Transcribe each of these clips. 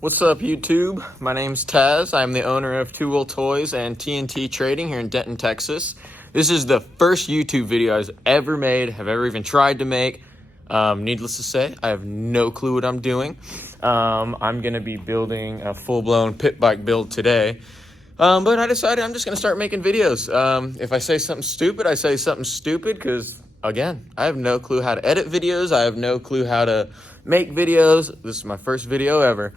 What's up, YouTube? My name's Taz. I'm the owner of Two Wheel Toys and TandT Trading here in Denton, Texas. This is the first YouTube video I've ever made, have ever even tried to make. Needless to say, I have no clue what I'm doing. I'm going to be building a full-blown pit bike build today. But I decided I'm just going to start making videos. If I say something stupid, I say something stupid because, again, I have no clue how to edit videos. I have no clue how to make videos. This is my first video ever.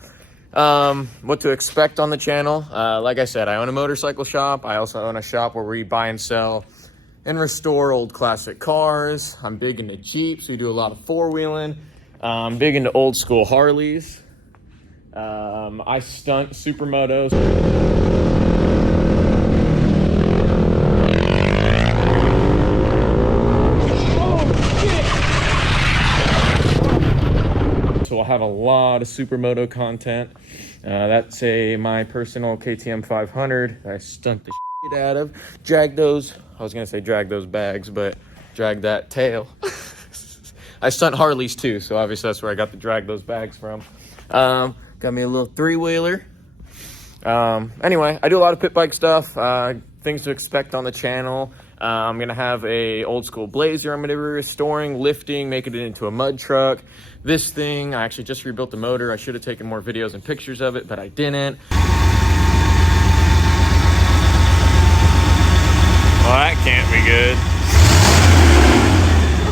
What to expect on the channel. Like I said, I own a motorcycle shop. I also own a shop where we buy and sell and restore old classic cars. I'm big into Jeeps. We do a lot of four-wheeling. I'm big into old school Harleys. I stunt supermotos. So I'll have a lot of supermoto content. That's my personal KTM 500 that I stunt the shit out of. Drag those bags, but drag that tail. I stunt Harleys too, so obviously that's where I got to drag those bags from. Got me a little three-wheeler. Anyway, I do a lot of pit bike stuff, things to expect on the channel. I'm gonna have a old school Blazer I'm gonna be restoring, lifting, making it into a mud truck. This thing, I actually just rebuilt the motor. I should have taken more videos and pictures of it, but I didn't. Well, that can't be good.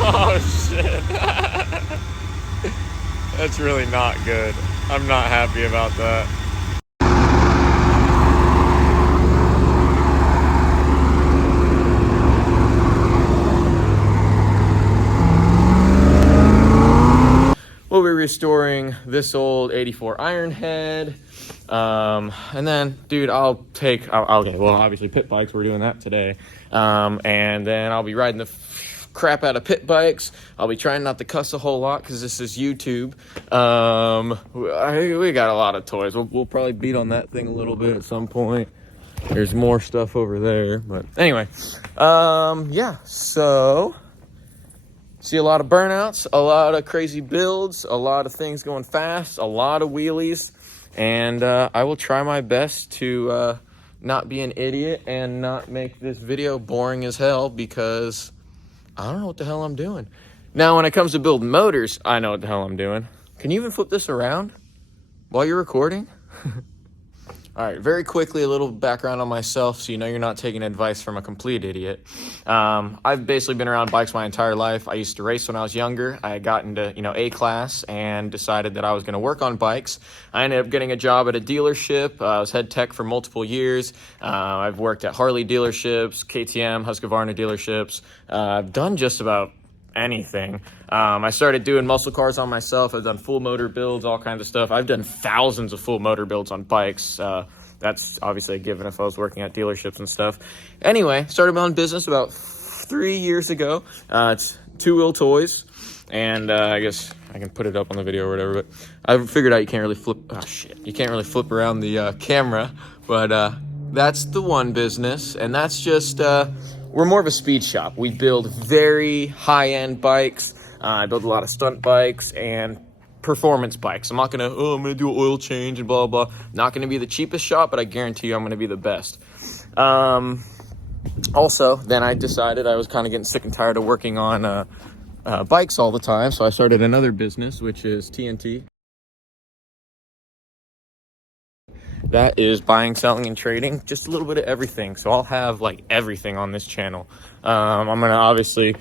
Oh shit. That's really not good. I'm not happy about that. We'll be restoring this old 84 Iron Head. And then, dude, okay, well, obviously pit bikes, we're doing that today. And then I'll be riding the crap out of pit bikes. I'll be trying not to cuss a whole lot because this is YouTube. We got a lot of toys. We'll probably beat on that thing a little bit at some point. There's more stuff over there, but anyway, yeah, so see a lot of burnouts, a lot of crazy builds, a lot of things going fast, a lot of wheelies, and I will try my best to not be an idiot and not make this video boring as hell because I don't know what the hell I'm doing. Now, when it comes to building motors, I know what the hell I'm doing. Can you even flip this around while you're recording? All right, very quickly, a little background on myself so you know you're not taking advice from a complete idiot. I've basically been around bikes my entire life. I used to race when I was younger. I got into, A class and decided that I was going to work on bikes. I ended up getting a job at a dealership. I was head tech for multiple years. I've worked at Harley dealerships, KTM, Husqvarna dealerships. I've done just about anything. I started doing muscle cars on myself. I've done full motor builds, all kinds of stuff. I've done thousands of full motor builds on bikes. That's obviously a given if I was working at dealerships and stuff. Anyway, started my own business about 3 years ago. It's Two Wheel Toys, and I guess I can put it up on the video or whatever, but I figured out you can't really flip around the camera, but that's the one business, and that's just we're more of a speed shop. We build very high-end bikes. I build a lot of stunt bikes and performance bikes. I'm not gonna, I'm gonna do an oil change and blah, blah. Not gonna be the cheapest shop, but I guarantee you I'm gonna be the best. Also, then I decided I was kind of getting sick and tired of working on bikes all the time, so I started another business, which is TandT. That is buying, selling, and trading. Just a little bit of everything. So I'll have like everything on this channel. I'm gonna obviously,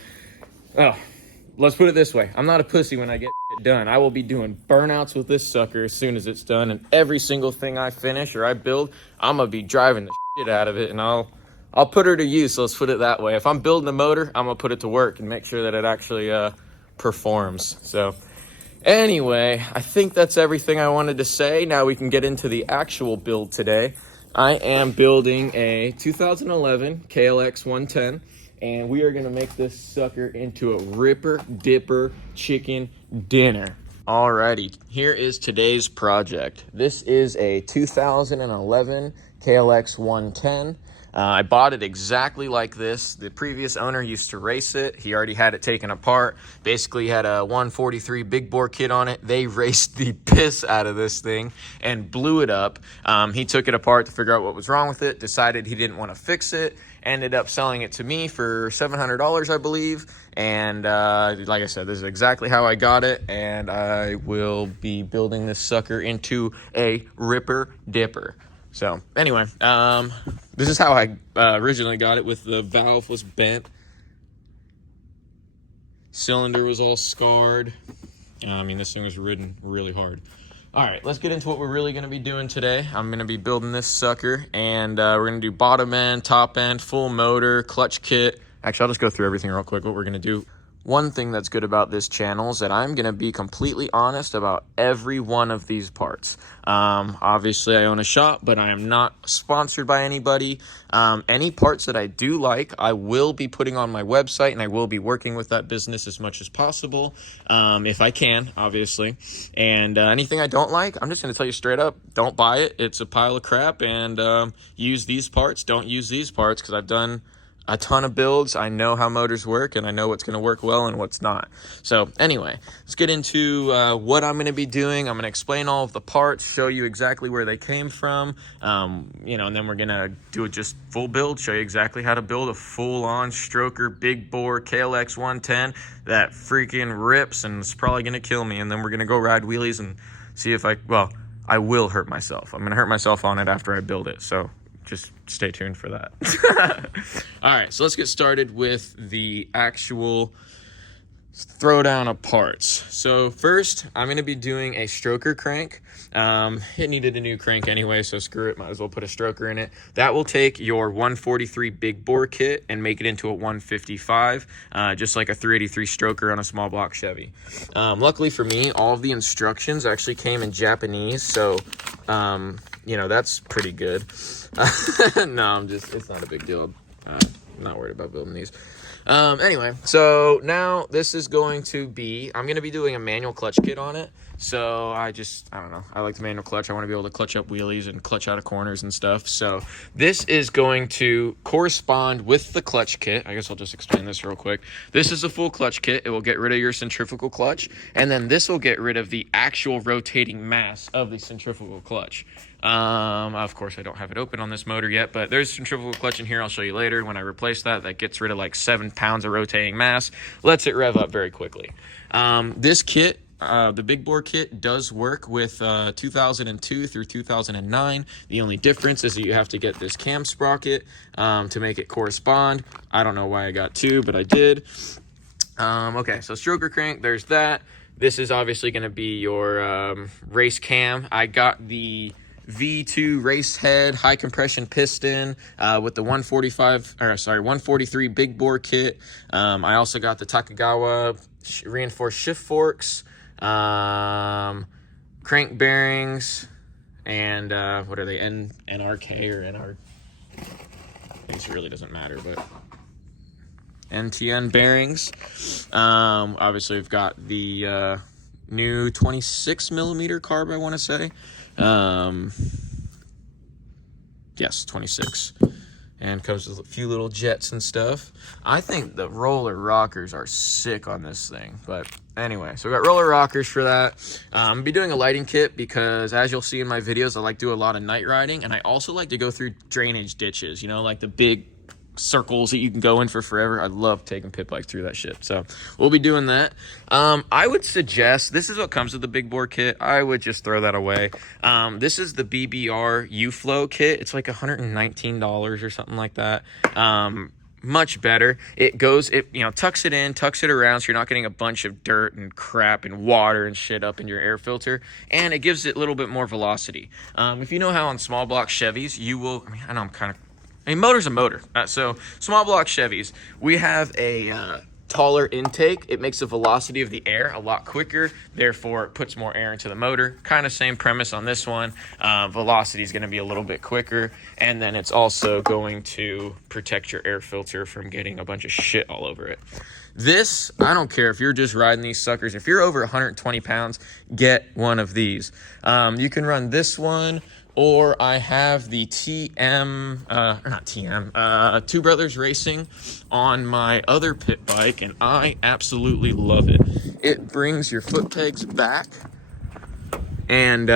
let's put it this way. I'm not a pussy when I get it done. I will be doing burnouts with this sucker as soon as it's done. And every single thing I finish or I build, I'm gonna be driving the shit out of it. And I'll put her to use. So let's put it that way. If I'm building a motor, I'm gonna put it to work and make sure that it actually performs. So anyway, I think that's everything I wanted to say. Now we can get into the actual build today. I am building a 2011 KLX 110, and we are going to make this sucker into a ripper dipper chicken dinner. Alrighty, here is today's project. This is a 2011 KLX 110. I bought it exactly like this. The previous owner used to race it. He already had it taken apart. Basically had a 143 big bore kit on it. They raced the piss out of this thing and blew it up. He took it apart to figure out what was wrong with it, decided he didn't want to fix it, ended up selling it to me for $700, I believe. And like I said, this is exactly how I got it, and I will be building this sucker into a ripper dipper. So anyway, this is how I originally got it. With the valve was bent, cylinder was all scarred. I mean, this thing was ridden really hard. All right, let's get into what we're really going to be doing today. I'm going to be building this sucker, and we're going to do bottom end, top end, full motor, clutch kit. Actually, I'll just go through everything real quick, what we're going to do. One thing that's good about this channel is that I'm going to be completely honest about every one of these parts. Obviously, I own a shop, but I am not sponsored by anybody. Any parts that I do like, I will be putting on my website, and I will be working with that business as much as possible, if I can, obviously. And anything I don't like, I'm just going to tell you straight up, don't buy it. It's a pile of crap, and use these parts. Don't use these parts, because I've done a ton of builds. I know how motors work, and I know what's going to work well and what's not. So anyway, let's get into what I'm going to be doing. I'm going to explain all of the parts, show you exactly where they came from, you know, and then we're going to do a just full build, show you exactly how to build a full-on stroker big bore KLX 110 that freaking rips and it's probably going to kill me. And then we're going to go ride wheelies and see if I will hurt myself. I'm going to hurt myself on it after I build it. So just stay tuned for that. All right, so let's get started with the actual throwdown of parts. So first, I'm going to be doing a stroker crank. It needed a new crank anyway, so screw it. Might as well put a stroker in it. That will take your 143 big bore kit and make it into a 155, just like a 383 stroker on a small block Chevy. Luckily for me, all of the instructions actually came in Japanese, so you know, that's pretty good. No, it's not a big deal. I'm not worried about building these. Anyway, so now this is going to be, I'm going to be doing a manual clutch kit on it. So I don't know. I like the manual clutch. I want to be able to clutch up wheelies and clutch out of corners and stuff. So this is going to correspond with the clutch kit. I guess I'll just explain this real quick. This is a full clutch kit. It will get rid of your centrifugal clutch. And then this will get rid of the actual rotating mass of the centrifugal clutch. Of course, I don't have it open on this motor yet, but there's centrifugal clutch in here. I'll show you later when I replace that. That gets rid of like 7 pounds of rotating mass. Lets it rev up very quickly. This kit, the big bore kit, does work with 2002 through 2009. The only difference is that you have to get this cam sprocket to make it correspond. I don't know why I got 2, but I did. Okay, so stroker crank, there's that. This is obviously going to be your race cam. I got the V2 race head high compression piston with the 143 big bore kit. I also got the Takagawa reinforced shift forks, crank bearings, and what are they, NRK or NR? This really doesn't matter, but NTN bearings. Obviously we've got the new 26 millimeter carb, I want to say. Yes, 26, and comes with a few little jets and stuff. I think the roller rockers are sick on this thing, but anyway, so we got roller rockers for that. I'm gonna be doing a lighting kit because, as you'll see in my videos, I like to do a lot of night riding, and I also like to go through drainage ditches, you know, like the big circles that you can go in for forever. I love taking pit bikes through that shit, so we'll be doing that. I would suggest, this is what comes with the big bore kit. I would just throw that away. This is the BBR U-Flow kit. It's like $119 or something like that. Much better. It goes, you know, tucks it in, tucks it around, so you're not getting a bunch of dirt and crap and water and shit up in your air filter, and it gives it a little bit more velocity. If you know how on small block Chevys, you will, I know I'm kind of, motor's a motor. So small block Chevys, we have a taller intake. It makes the velocity of the air a lot quicker, therefore it puts more air into the motor. Kind of same premise on this one. Velocity is going to be a little bit quicker, and then it's also going to protect your air filter from getting a bunch of shit all over it. This, I don't care if you're just riding these suckers. If you're over 120 pounds, get one of these. You can run this one or I have the TM, or not TM, Two Brothers Racing on my other pit bike, and I absolutely love it. It brings your foot pegs back, and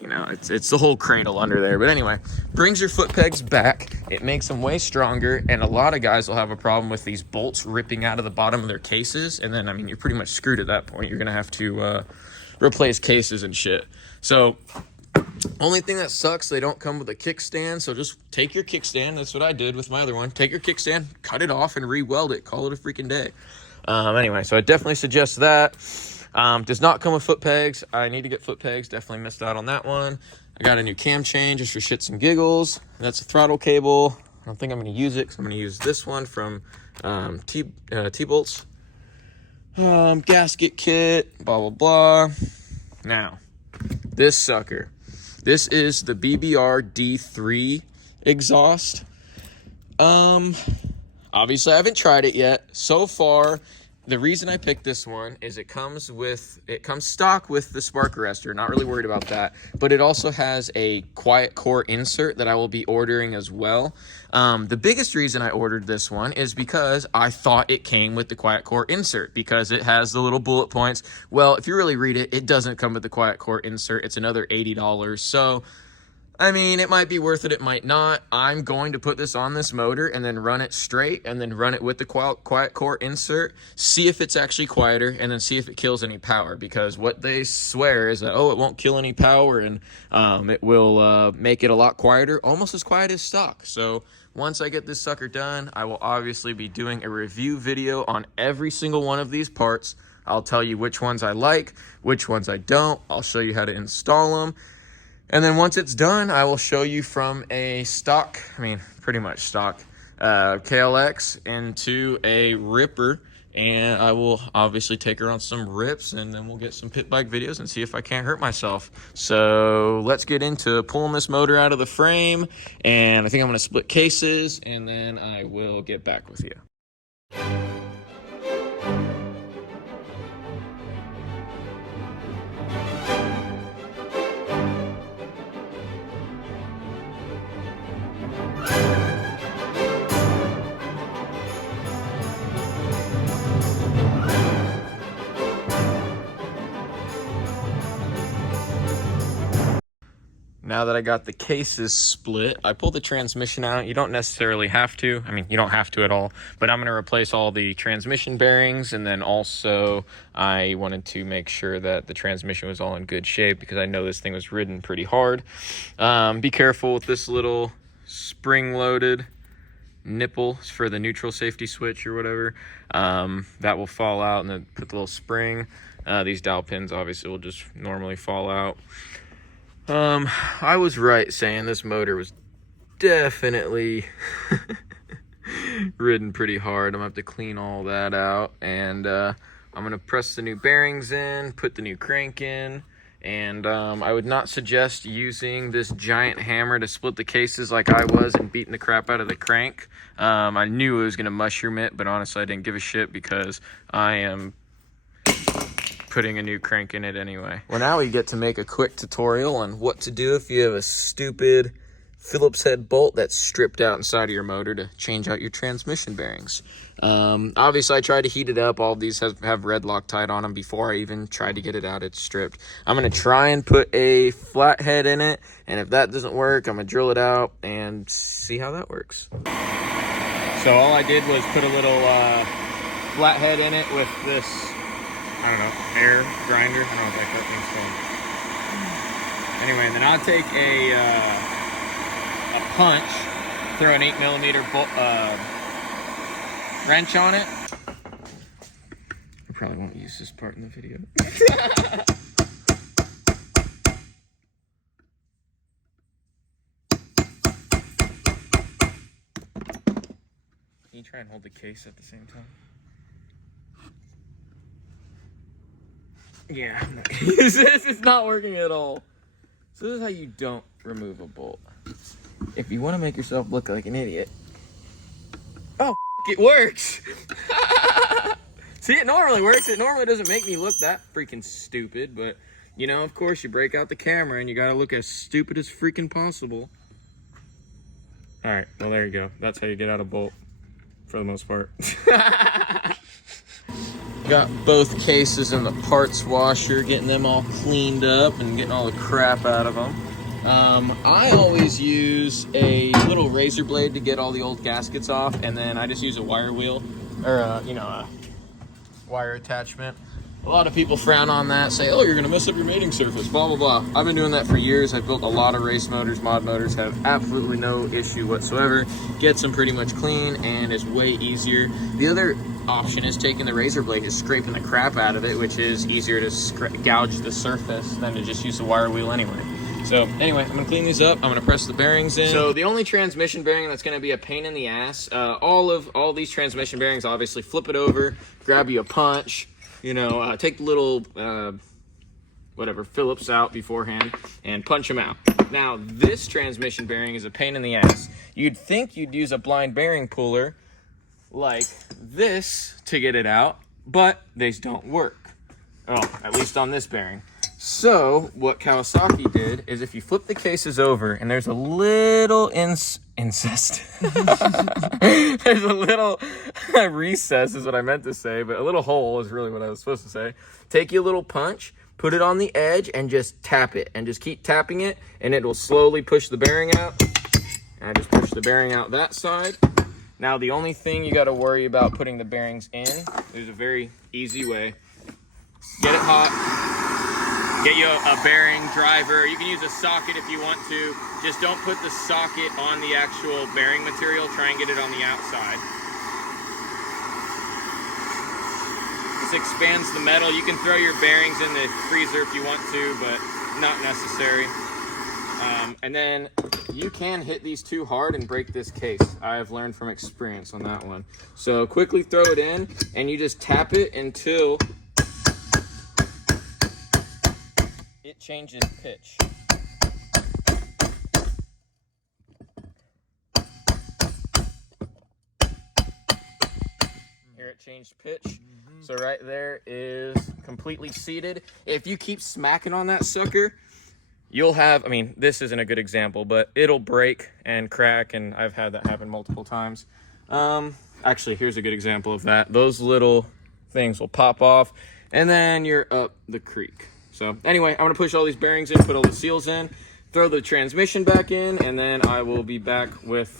you know, it's the whole cradle under there. But anyway, brings your foot pegs back. It makes them way stronger, and a lot of guys will have a problem with these bolts ripping out of the bottom of their cases, and then, I mean, you're pretty much screwed at that point. You're gonna have to replace cases and shit. So only thing that sucks, they don't come with a kickstand, so just take your kickstand. That's what I did with my other one. Take your kickstand, cut it off, and re-weld it. Call it a freaking day. Anyway, so I definitely suggest that. Does not come with foot pegs. I need to get foot pegs. Definitely missed out on that one. I got a new cam chain just for shits and giggles. That's a throttle cable. I don't think I'm going to use it because I'm going to use this one from T-Bolts. Gasket kit, blah, blah, blah. Now, this sucker. This is the BBR D3 exhaust. Obviously I haven't tried it yet. So far, the reason I picked this one is it comes stock with the spark arrestor. Not really worried about that, but it also has a quiet core insert that I will be ordering as well. The biggest reason I ordered this one is because I thought it came with the quiet core insert because it has the little bullet points. Well, if you really read it, it doesn't come with the quiet core insert. It's another $80. So I mean, it might be worth it, it might not. I'm going to put this on this motor and then run it straight and then run it with the quiet core insert, see if it's actually quieter, and then see if it kills any power. Because what they swear is that, oh, it won't kill any power and it will make it a lot quieter, almost as quiet as stock. So once I get this sucker done, I will obviously be doing a review video on every single one of these parts. I'll tell you which ones I like, which ones I don't. I'll show you how to install them. And then once it's done, I will show you from a stock, I mean, pretty much stock, KLX into a ripper. And I will obviously take her on some rips, and then we'll get some pit bike videos and see if I can't hurt myself. So let's get into pulling this motor out of the frame. And I think I'm going to split cases, and then I will get back with you. Now that I got the cases split, I pulled the transmission out. You don't necessarily have to. I mean, you don't have to at all. But I'm going to replace all the transmission bearings. And then also, I wanted to make sure that the transmission was all in good shape because I know this thing was ridden pretty hard. Be careful with this little spring-loaded nipple for the neutral safety switch or whatever. That will fall out, and then put the little spring. These dowel pins obviously will just normally fall out. I was right saying this motor was definitely ridden pretty hard. I'm gonna have to clean all that out, and I'm gonna press the new bearings in, put the new crank in, and I would not suggest using this giant hammer to split the cases like I was and beating the crap out of the crank. I knew it was gonna mushroom it, but honestly I didn't give a shit because I am putting a new crank in it anyway. Well, now we get to make a quick tutorial on what to do if you have a stupid Phillips head bolt that's stripped out inside of your motor to change out your transmission bearings. Obviously I tried to heat it up. All of these have red Loctite on them before I even tried to get it out. It's stripped. I'm gonna try and put a flat head in it, and if that doesn't work, I'm gonna drill it out and see how that works. So all I did was put a little flat head in it with this, I don't know, air grinder. I don't know what that thing's called. Anyway, and then I'll take a punch, throw an 8mm wrench on it. I probably won't use this part in the video. Can you try and hold the case at the same time? Yeah, this is not working at all. So this is how you don't remove a bolt. If you want to make yourself look like an idiot. Oh, it works. See, it normally works. It normally doesn't make me look that freaking stupid, but you know, of course, you break out the camera and you gotta look as stupid as freaking possible. All right, well, there you go. That's how you get out a bolt, for the most part. Got both cases in the parts washer, getting them all cleaned up and getting all the crap out of them. I always use a little razor blade to get all the old gaskets off, and then I just use a wire wheel, or a wire attachment. A lot of people frown on that, say, oh, you're gonna mess up your mating surface, blah, blah, blah. I've been doing that for years. I've built a lot of race motors, mod motors, have absolutely no issue whatsoever. Gets them pretty much clean and is way easier. The other option is taking the razor blade, just scraping the crap out of it, which is easier to gouge the surface than to just use the wire wheel anyway. So anyway, I'm gonna clean these up. I'm gonna press the bearings in. So the only transmission bearing that's gonna be a pain in the ass, all these transmission bearings, obviously flip it over, grab you a punch, you know, take the little, whatever, Phillips out beforehand and punch them out. Now, this transmission bearing is a pain in the ass. You'd think you'd use a blind bearing puller like this to get it out, but these don't work. Well, at least on this bearing. So, what Kawasaki did is if you flip the cases over and there's a little incest. There's a little recess is what I meant to say, but a little hole is really what I was supposed to say. Take your little punch, put it on the edge, and just tap it. And just keep tapping it, and it will slowly push the bearing out. And I just push the bearing out that side. Now, the only thing you got to worry about putting the bearings in, there's a very easy way. Get it hot. Get you a bearing driver. You can use a socket if you want to. Just don't put the socket on the actual bearing material. Try and get it on the outside. This expands the metal. You can throw your bearings in the freezer if you want to, but not necessary. And then you can hit these too hard and break this case. I have learned from experience on that one. So quickly throw it in, and you just tap it until it changes pitch. Here it changed pitch. So right there is completely seated. If you keep smacking on that sucker, you'll have, I mean, this isn't a good example, but it'll break and crack, and I've had that happen multiple times. Actually, here's a good example of that. Those little things will pop off, and then you're up the creek. So anyway, I'm gonna push all these bearings in, put all the seals in, throw the transmission back in, and then I will be back with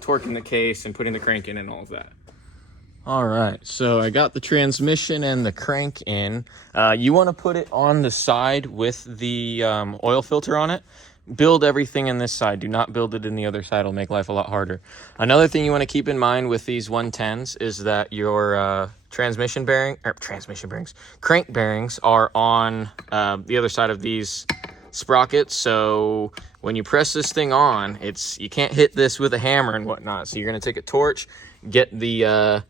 torquing the case and putting the crank in and all of that. All right, so I got the transmission and the crank in. You wanna put it on the side with the oil filter on it. Build everything in this side. Do not build it in the other side. It'll make life a lot harder. Another thing you want to keep in mind with these 110s is that your crank bearings are on the other side of these sprockets. So when you press this thing on, you can't hit this with a hammer and whatnot. So you're going to take a torch, get the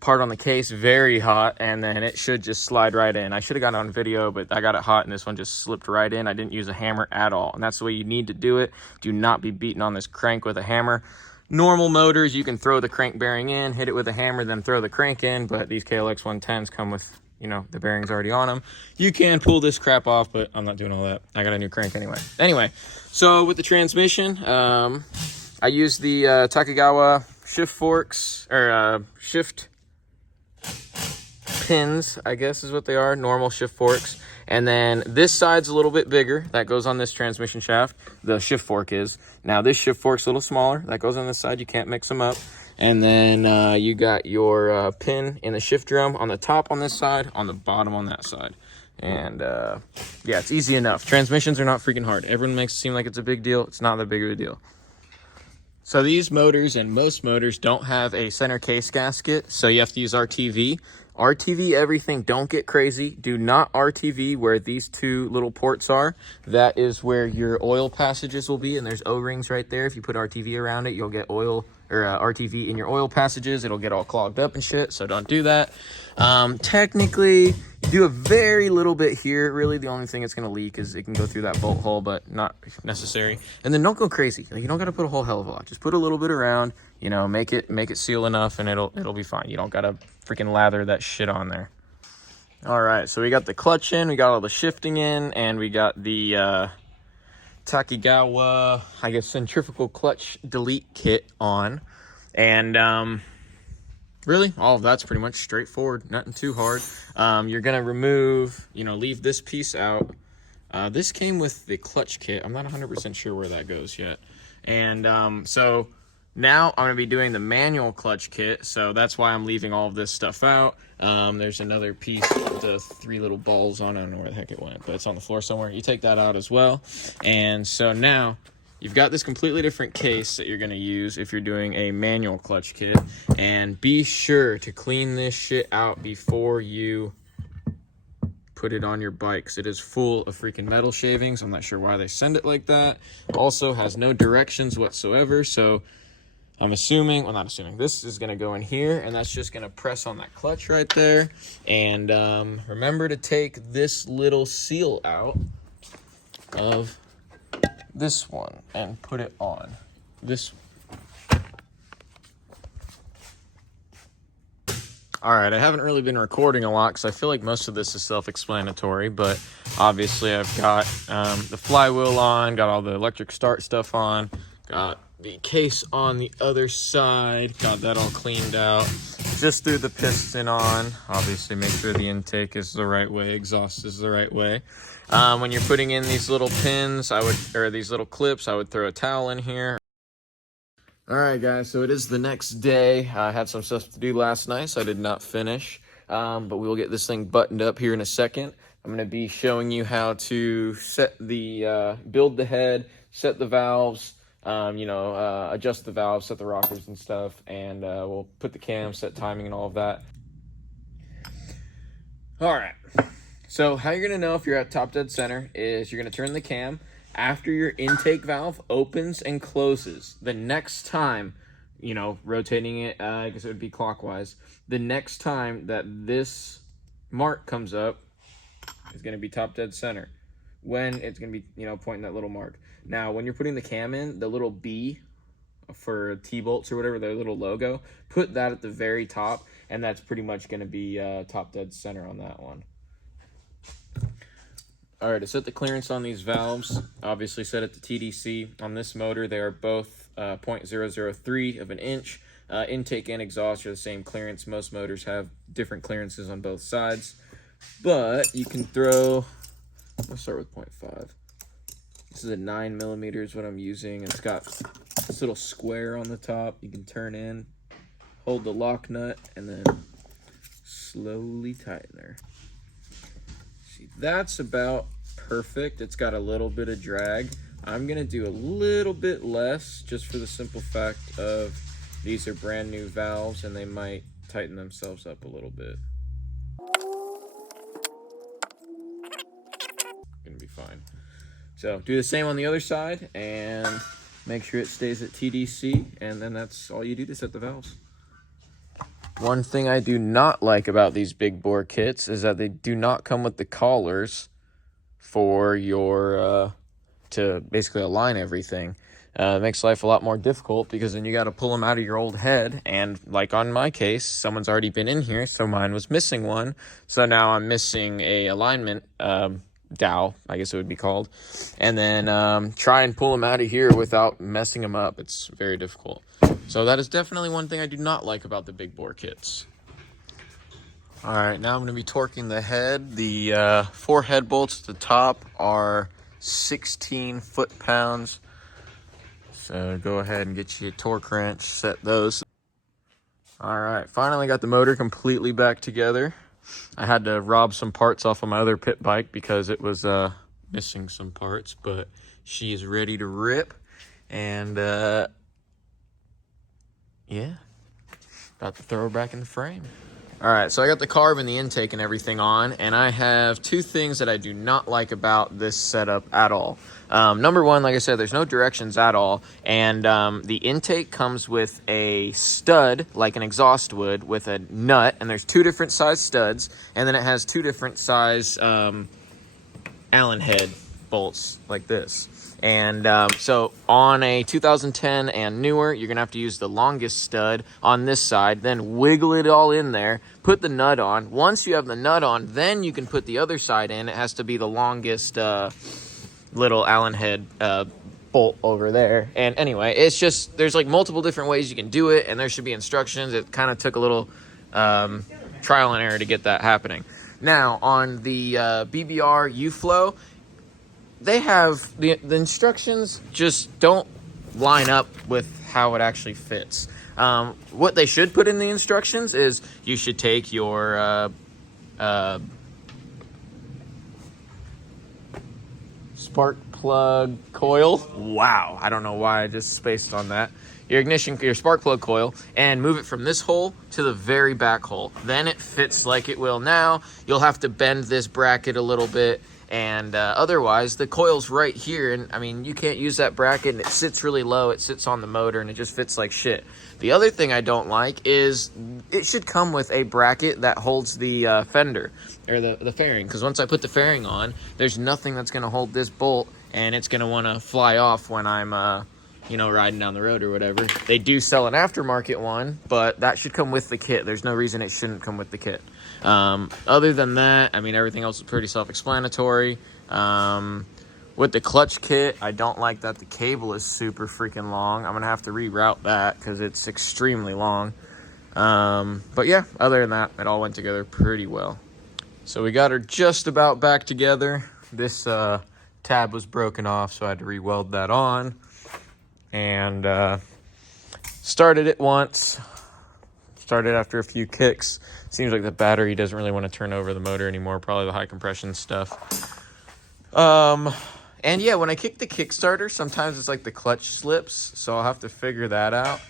part on the case very hot, and then it should just slide right in. I should have got it on video, but I got it hot and this one just slipped right in. I didn't use a hammer at all, and that's the way you need to do it. Do not be beating on this crank with a hammer. Normal motors, you can throw the crank bearing in, hit it with a hammer, then throw the crank in, but these KLX 110s come with, you know, the bearings already on them. You can pull this crap off, but I'm not doing all that. I got a new crank anyway. Anyway, so with the transmission, I use the Takegawa shift forks, or shift pins, I guess is what they are, normal shift forks. And then this side's a little bit bigger. That goes on this transmission shaft. The shift fork is. Now this shift fork's a little smaller. That goes on this side. You can't mix them up. And then you got your pin in the shift drum on the top on this side, on the bottom on that side. And yeah, it's easy enough. Transmissions are not freaking hard. Everyone makes it seem like it's a big deal. It's not that big of a deal. So these motors and most motors don't have a center case gasket, so you have to use RTV. RTV everything, don't get crazy. Do not RTV where these two little ports are. That is where your oil passages will be, and there's O-rings right there. If you put RTV around it, you'll get oil, or RTV in your oil passages. It'll get all clogged up and shit, so don't do that. Technically, do a very little bit here. Really, the only thing it's going to leak is it can go through that bolt hole, but not necessary. And then don't go crazy. Like, you don't got to put a whole hell of a lot. Just put a little bit around, you know, make it seal enough, and it'll be fine. You don't got to freaking lather that shit on there. All right, so we got the clutch in, we got all the shifting in, and we got the Takigawa, I guess, centrifugal clutch delete kit on. And really, all of that's pretty much straightforward, nothing too hard. You're gonna remove, leave this piece out. This came with the clutch kit. I'm not 100% sure where that goes yet. And so now I'm going to be doing the manual clutch kit, so that's why I'm leaving all of this stuff out. There's another piece with the 3 little balls on it. I don't know where the heck it went, but it's on the floor somewhere. You take that out as well. And so now you've got this completely different case that you're going to use if you're doing a manual clutch kit. And be sure to clean this shit out before you put it on your bike, because it is full of freaking metal shavings. I'm not sure why they send it like that. Also has no directions whatsoever, so I'm assuming, well, not assuming, this is going to go in here, and that's just going to press on that clutch right there. And remember to take this little seal out of this one and put it on this. All right, I haven't really been recording a lot because I feel like most of this is self-explanatory, but obviously I've got the flywheel on, got all the electric start stuff on, got the case on the other side, got that all cleaned out, just threw the piston on. Obviously make sure the intake is the right way, exhaust is the right way. When you're putting in these little pins, or these little clips, I would throw a towel in here. All right, guys, so it is the next day. I had some stuff to do last night, so I did not finish, but we will get this thing buttoned up here in a second. I'm going to be showing you how to set the, build the head, set the valves, adjust the valves, set the rockers and stuff, and we'll put the cam, set timing and all of that. All right, so how you're going to know if you're at top dead center is you're going to turn the cam. After your intake valve opens and closes, the next time, rotating it, I guess it would be clockwise, the next time that this mark comes up is going to be top dead center. When it's going to be, pointing that little mark. Now, when you're putting the cam in, the little B for T-bolts or whatever, their little logo, put that at the very top, and that's pretty much going to be top dead center on that one. All right, to set the clearance on these valves, obviously set it to TDC. On this motor, they are both 0.003 of an inch. Intake and exhaust are the same clearance. Most motors have different clearances on both sides. But you can throw, let's start with 0.5. This is a 9mm is what I'm using. It's got this little square on the top. You can turn in, hold the lock nut, and then slowly tighten there. That's about perfect. It's got a little bit of drag. I'm gonna do a little bit less just for the simple fact of these are brand new valves and they might tighten themselves up a little bit. Gonna be fine. So do the same on the other side and make sure it stays at TDC, and then that's all you do to set the valves. One thing I do not like about these big bore kits is that they do not come with the collars for your, to basically align everything. It makes life a lot more difficult because then you got to pull them out of your old head. And like on my case, someone's already been in here, so mine was missing one. So now I'm missing a alignment dowel, I guess it would be called. And then try and pull them out of here without messing them up. It's very difficult. So that is definitely one thing I do not like about the big bore kits. All right, now I'm going to be torquing the head. The 4 head bolts at the top are 16 foot-pounds. So go ahead and get you a torque wrench, set those. All right, finally got the motor completely back together. I had to rob some parts off of my other pit bike because it was missing some parts, but she is ready to rip. And yeah, about to throw her back in the frame. All right, so I got the carb and the intake and everything on, and I have 2 things that I do not like about this setup at all. Number one, like I said, there's no directions at all, and the intake comes with a stud, like an exhaust would, with a nut, and there's 2 different size studs, and then it has 2 different size Allen head bolts like this. And so on a 2010 and newer, you're gonna have to use the longest stud on this side, then wiggle it all in there, put the nut on. Once you have the nut on, then you can put the other side in. It has to be the longest little Allen head bolt over there. And anyway, it's just, there's like multiple different ways you can do it, and there should be instructions. It kind of took a little trial and error to get that happening. Now on the BBR U-Flow, they have the instructions just don't line up with how it actually fits. What they should put in the instructions is you should take your spark plug coil. Wow, I don't know why I just spaced on that. Your spark plug coil, and move it from this hole to the very back hole. Then it fits like it will now. You'll have to bend this bracket a little bit, and otherwise the coil's right here, and I mean, you can't use that bracket, and it sits really low. It sits on the motor, and it just fits like shit. The other thing I don't like is it should come with a bracket that holds the fender, or the fairing, because once I put the fairing on, there's nothing that's going to hold this bolt, and it's going to want to fly off when I'm you know, riding down the road or whatever. They do sell an aftermarket one, but that should come with the kit. There's no reason it shouldn't come with the kit. Other than that, I mean, everything else is pretty self-explanatory. With the clutch kit, I don't like that the cable is super freaking long. I'm gonna have to reroute that because it's extremely long. But yeah, other than that, it all went together pretty well. So we got her just about back together. This tab was broken off, so I had to re-weld that on. And started it once, started after a few kicks. Seems like the battery doesn't really want to turn over the motor anymore, probably the high compression stuff. And yeah, when I kick the Kickstarter, sometimes it's like the clutch slips, so I'll have to figure that out.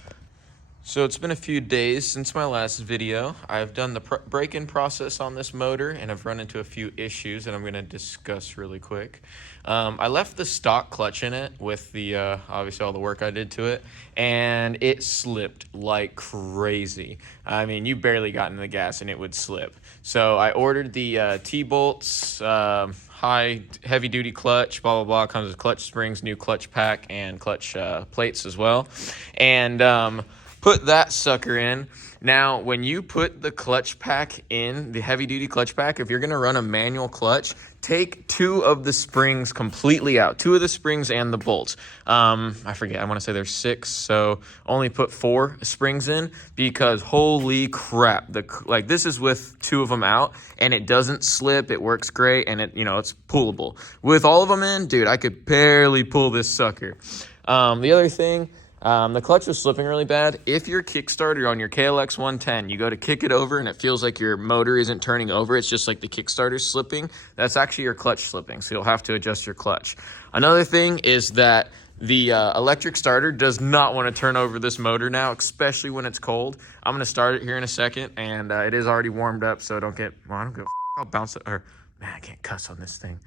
So it's been a few days since my last video. I've done the break-in process on this motor, and I've run into a few issues that I'm going to discuss really quick. I left the stock clutch in it with the obviously all the work I did to it, and it slipped like crazy. I mean, you barely got into the gas and it would slip. So I ordered the T-bolts, high heavy-duty clutch, blah, blah, blah. Comes with clutch springs, new clutch pack, and clutch plates as well. And put that sucker in. Now, when you put the clutch pack in, the heavy-duty clutch pack, if you're going to run a manual clutch, take 2 of the springs completely out. 2 of the springs and the bolts. I forget. I want to say there's 6, so only put 4 springs in, because holy crap. Like, this is with 2 of them out, and it doesn't slip. It works great, and it's pullable. With all of them in, dude, I could barely pull this sucker. The other thing, the clutch was slipping really bad. If your Kickstarter on your KLX 110, you go to kick it over and it feels like your motor isn't turning over, it's just like the Kickstarter's slipping, that's actually your clutch slipping, so you'll have to adjust your clutch. Another thing is that the electric starter does not want to turn over this motor now, especially when it's cold. I'm going to start it here in a second, and it is already warmed up, so don't get, well, I don't go, I'll bounce it, or, man, I can't cuss on this thing.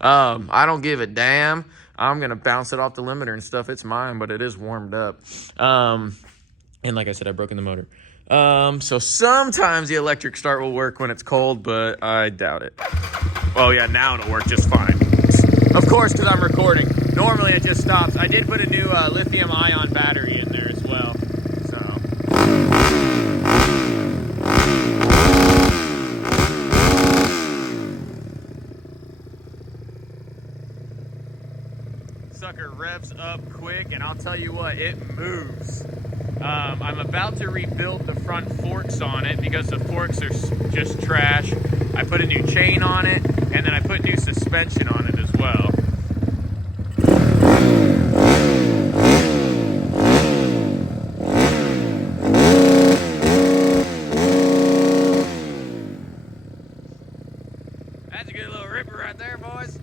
I don't give a damn. I'm gonna bounce it off the limiter and stuff. It's mine, but it is warmed up. And like I said, I've broken the motor. So sometimes the electric start will work when it's cold, but I doubt it. Oh yeah, now it'll work just fine. Of course, because I'm recording. Normally it just stops. I did put a new lithium-ion battery in there as well. Sucker revs up quick, and I'll tell you what, it moves. I'm about to rebuild the front forks on it because the forks are just trash. I put a new chain on it, and then I put new suspension on it as well. That's a good little ripper right there, boys.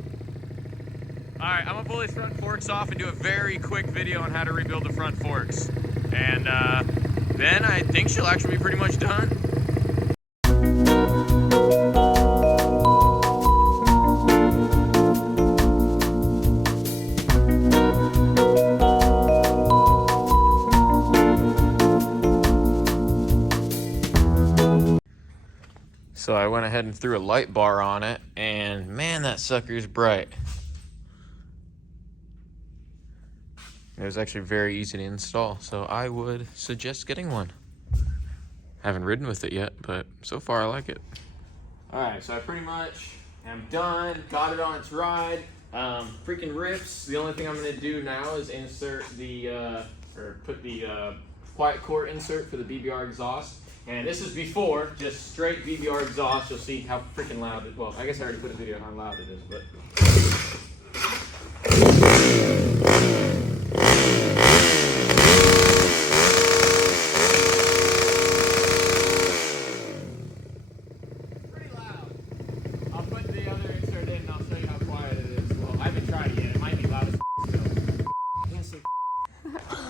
Alright, I'm going to pull these front forks off and do a very quick video on how to rebuild the front forks. And then I think she'll actually be pretty much done. So I went ahead and threw a light bar on it, and man, that sucker's bright. It was actually very easy to install, so I would suggest getting one. Haven't ridden with it yet, but so far I like it. All right, so I pretty much am done, got it on its ride. Freaking rips. The only thing I'm gonna do now is insert the, or put the quiet core insert for the BBR exhaust. And this is before, just straight BBR exhaust. You'll see how freaking loud it is. Well, I guess I already put a video on how loud it is, but. Pretty loud. I'll put the other insert in and I'll show you how quiet it is. Well, I haven't tried it yet. It might be loud as still.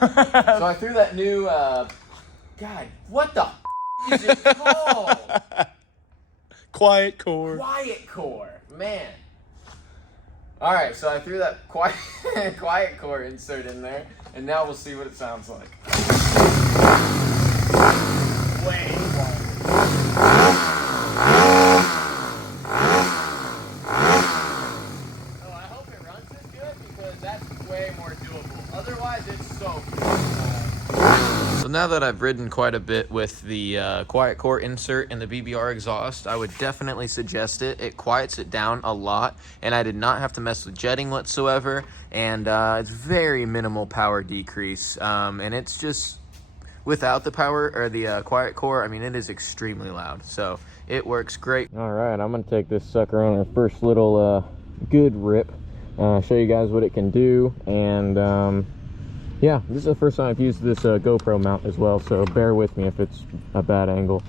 So I threw that new, God, what the is it called? Quiet core. Quiet core, man. All right, so I threw that quiet core insert in there, and now we'll see what it sounds like. Way quieter. Oh, I hope it runs as good because that's way more doable. Otherwise, it's so So now that I've ridden quite a bit with the quiet core insert and the BBR exhaust, I would definitely suggest it. It quiets it down a lot, and I did not have to mess with jetting whatsoever, and it's very minimal power decrease, and it's just, without the power, or the quiet core, I mean, it is extremely loud, so it works great. All right, I'm gonna take this sucker on our first little good rip, show you guys what it can do, and yeah, this is the first time I've used this GoPro mount as well, so bear with me if it's a bad angle.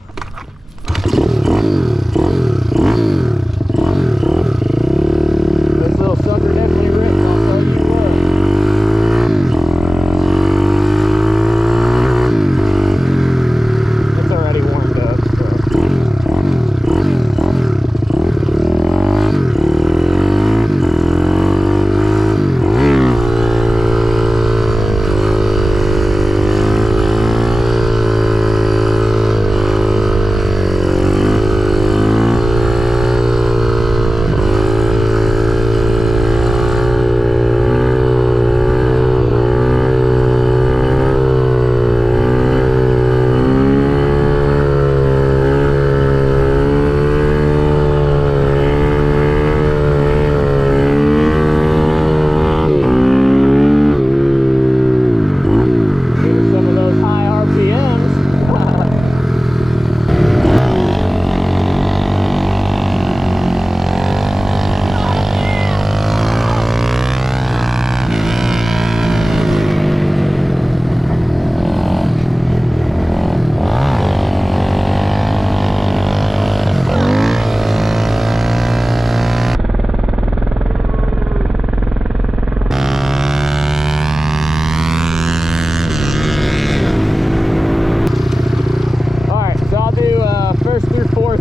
This little sucker definitely ripped, I'll tell you what. It's already warmed up, so.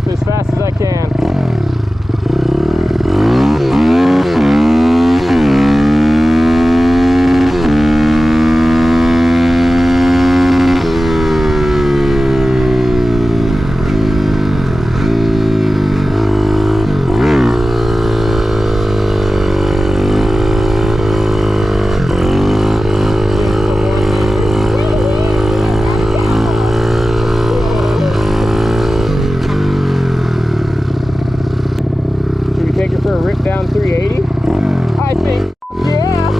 As fast as I can. For a rip down 380? I think, yeah.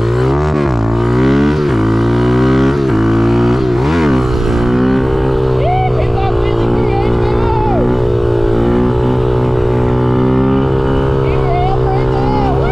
Hit that 380, keep your hand right there, woo!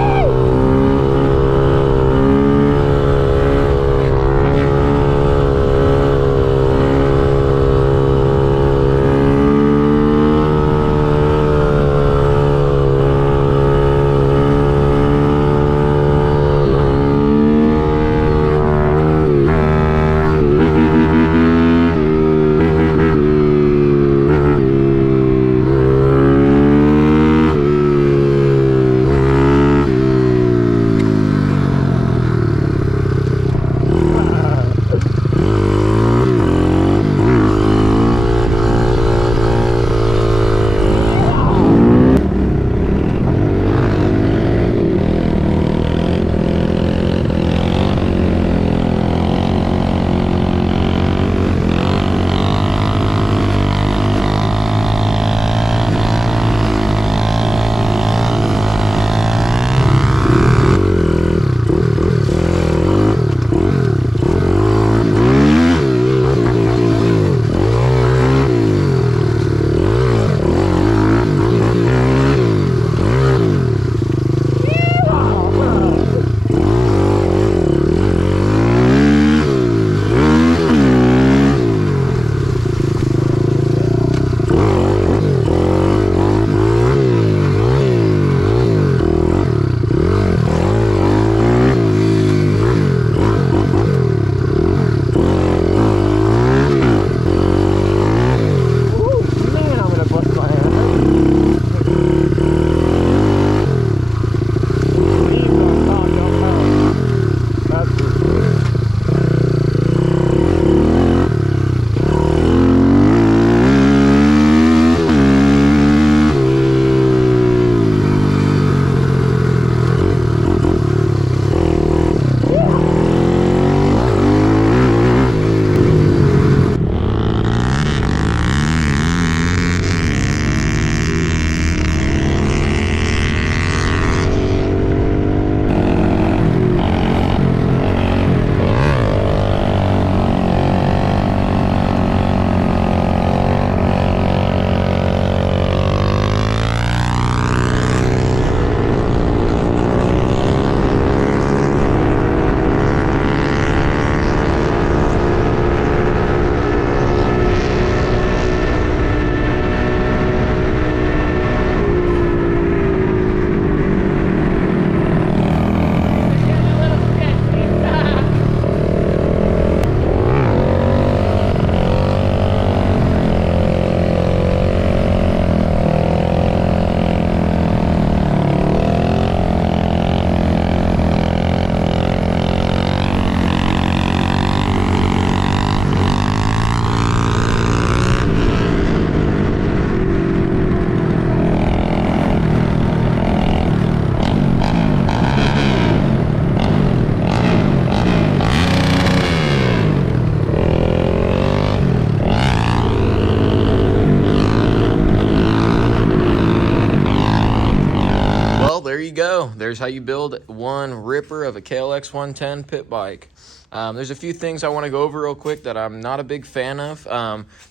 there's how you build one ripper of a KLX 110 pit bike. There's a few things I want to go over real quick that I'm not a big fan of.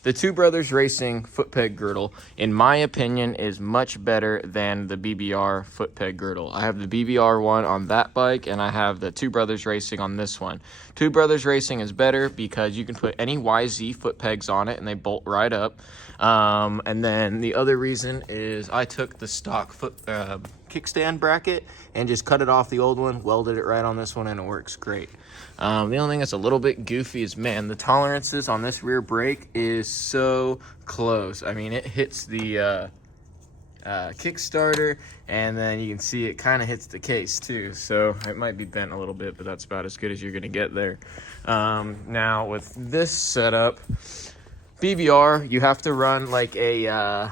The Two Brothers Racing foot peg girdle, in my opinion, is much better than the BBR foot peg girdle. I have the BBR one on that bike, and I have the Two Brothers Racing on this one. Two Brothers Racing is better because you can put any YZ foot pegs on it, and they bolt right up. And then the other reason is I took the stock foot kickstand bracket and just cut it off the old one, welded it right on this one, and it works great. The only thing that's a little bit goofy is, man, the tolerances on this rear brake is so close. I mean, it hits the Kickstarter, and then you can see it kind of hits the case too, so it might be bent a little bit, but that's about as good as you're gonna get there. Now with this setup, BBR, you have to run like a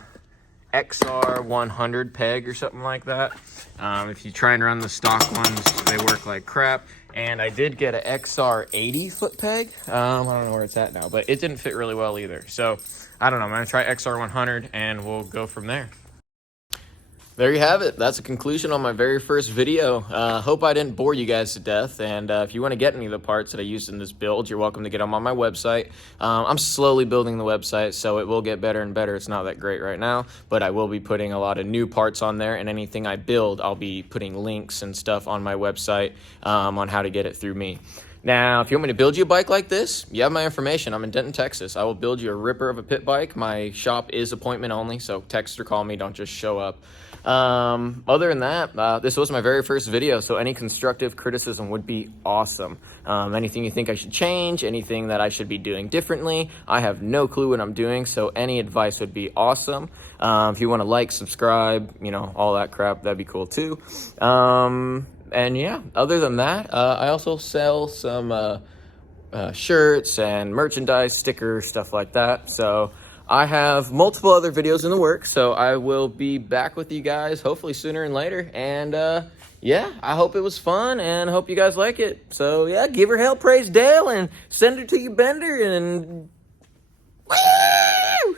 XR 100 peg or something like that. If you try and run the stock ones, they work like crap. And I did get an XR 80 foot peg. I don't know where it's at now, but it didn't fit really well either. So I don't know, I'm gonna try XR 100 and we'll go from there. There you have it. That's a conclusion on my very first video. Hope I didn't bore you guys to death. And if you want to get any of the parts that I used in this build, you're welcome to get them on my website. I'm slowly building the website, so it will get better and better. It's not that great right now, but I will be putting a lot of new parts on there, and anything I build, I'll be putting links and stuff on my website on how to get it through me. Now, if you want me to build you a bike like this, you have my information. I'm in Denton, Texas. I will build you a ripper of a pit bike. My shop is appointment only, so text or call me. Don't just show up. Other than that, this was my very first video, so any constructive criticism would be awesome. Anything you think I should change, anything that I should be doing differently, I have no clue what I'm doing, so any advice would be awesome. If you want to like, subscribe, you know, all that crap, that'd be cool too. And yeah, other than that, I also sell some shirts and merchandise, stickers, stuff like that. So I have multiple other videos in the works, so I will be back with you guys hopefully sooner and later. And yeah, I hope it was fun and hope you guys like it. So yeah, give her hell, praise Dale, and send her to your bender, and woo!